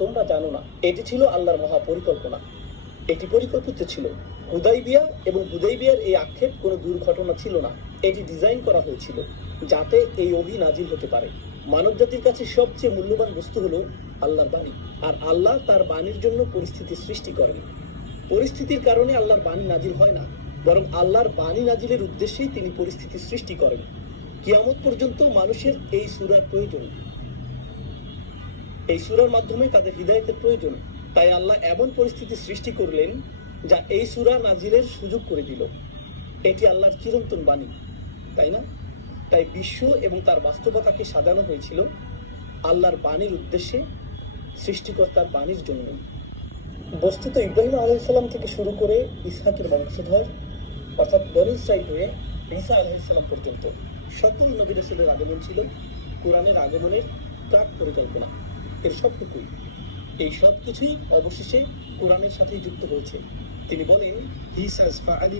তোমরা জানো না। এটি ছিল আল্লাহর মহা পরিকল্পনা। এটি পরিকল্পিত ছিল। হুদাইবিয়া এবং হুদাইবিয়ার এই আক্ষেপ কোনো দুর্ঘটনা ছিল না। এটি ডিজাইন করা হয়েছিল যাতে এই ওহী নাজিল হতে পারে। মানব জাতির কাছে সবচেয়ে মূল্যবান বস্তু হলো আল্লাহর বাণী, আর আল্লাহ তার বাণীর জন্য পরিস্থিতি সৃষ্টি করেন। পরিস্থিতির কারণে আল্লাহর বাণী নাজিল হয় না, বরং আল্লাহর বাণী নাজিলের উদ্দেশ্যেই তিনি পরিস্থিতি সৃষ্টি করেন। কিয়ামত পর্যন্ত মানুষের এই সূরার প্রয়োজন। এই সূরার মাধ্যমে তাদের হিদায়াতের প্রয়োজন। তাই আল্লাহ এমন পরিস্থিতি সৃষ্টি করলেন যা এই সূরা নাজিলের সুযোগ করে দিল। এটি আল্লাহর চিরন্তন বাণী, তাই না? তাই বিশ্ব এবং তার বাস্তবতাকে সাজানো হয়েছিল আল্লাহর বাণীর উদ্দেশ্যে, সৃষ্টিকর্তার বাণীর জন্য। বস্তুত ইব্রাহিম আলাইহিস সালাম থেকে শুরু করে ইসহাকের বংশধর অর্থাৎ বনী ইসরাঈল হয়ে ঈসা আলাইহিস সালাম পর্যন্ত সকল নবী রাসূলের আগমন ছিল কোরআনের আগমনের প্রাক পরিকল্পনা। এর সবটুকুই, এই সব কিছুই অবশেষে কোরআনের সাথেই যুক্ত হয়েছে। তিনি বলেন, হি সাজ ফাআলি